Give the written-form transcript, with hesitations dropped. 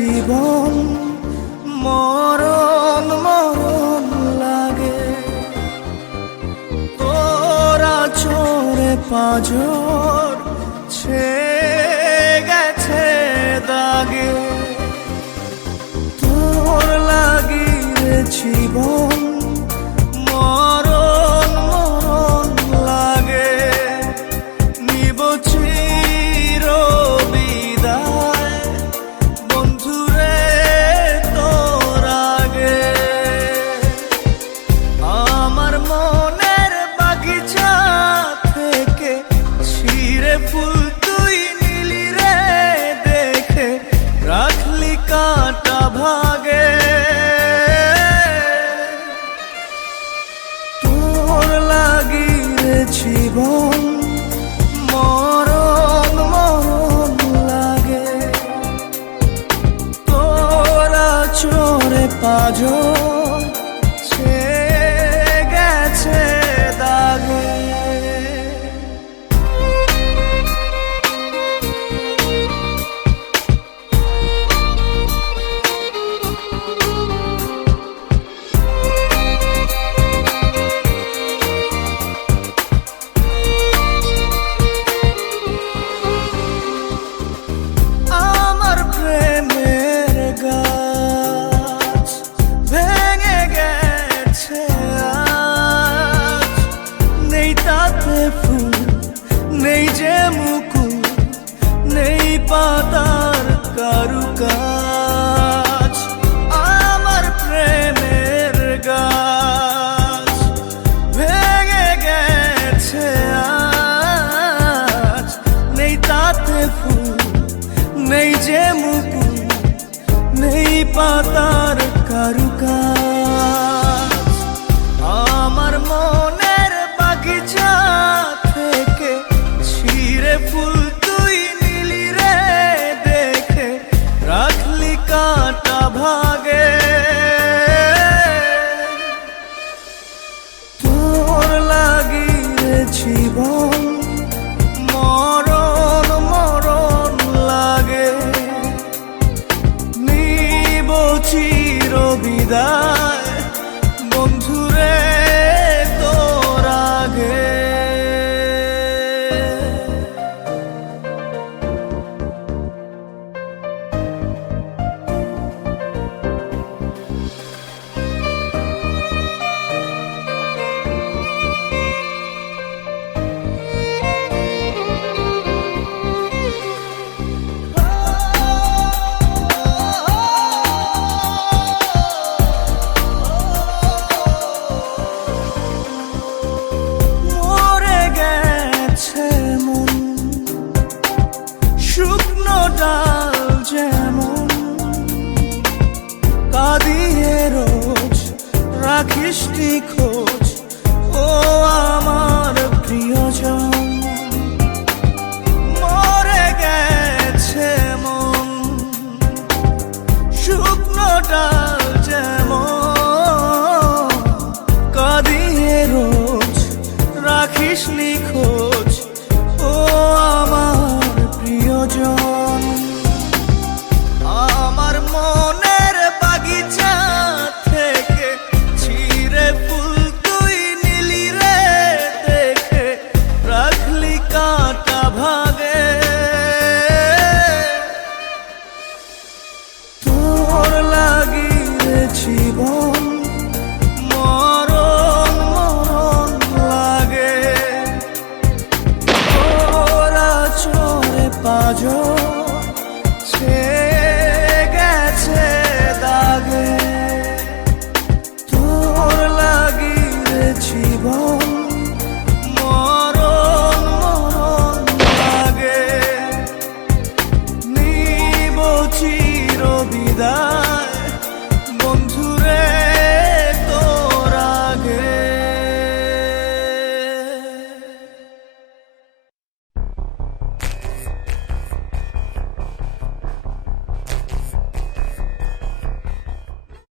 জীবন মরণ মরণ লাগে, তোরা চোরে পাঁজর ছেয়ে গেছে দাগে, তোর লাগিয়ে জীবন মরণ মরণ লাগে, নিব চির বিদায় বন্ধুরে তোর আগে। আমার মনের বাগিচা থেকে ছিঁড়ে ফুল তুই নিলি রে দেখে, রাখলি কাঁটা ভাগে, তোর লাগিয়ে জীবন মরণ মরণ লাগে, তোরা চোরে পাঁজর ছেয়ে গেছে দাগে। আমার প্রেমের গাছ ভেঙে গেছে আজ, নেই তাতে ফুল নেই যে মুকুল, নেই পাতার কারুকাজ। আমার প্রেমের গাছ ভেঙে গেছে আজ, নেই তাতে ফুল নেই যে মুকুল, নেই পাতার কারুকাজ। আমার মনের বাগিচা থেকে ছিঁড়ে ফুল তুই নিলি রে দেখে, রাখলি কাঁটা ভাগে, তোর লাগিয়ে জীবন মরণ মরণ লাগে, নিব চির বিদায় বন্ধুরে তোর আগে। মরে গেছে মন শুকনো ডাল যেমন, কাঁদিয়ে রোজ রাখিস টি খোঁজ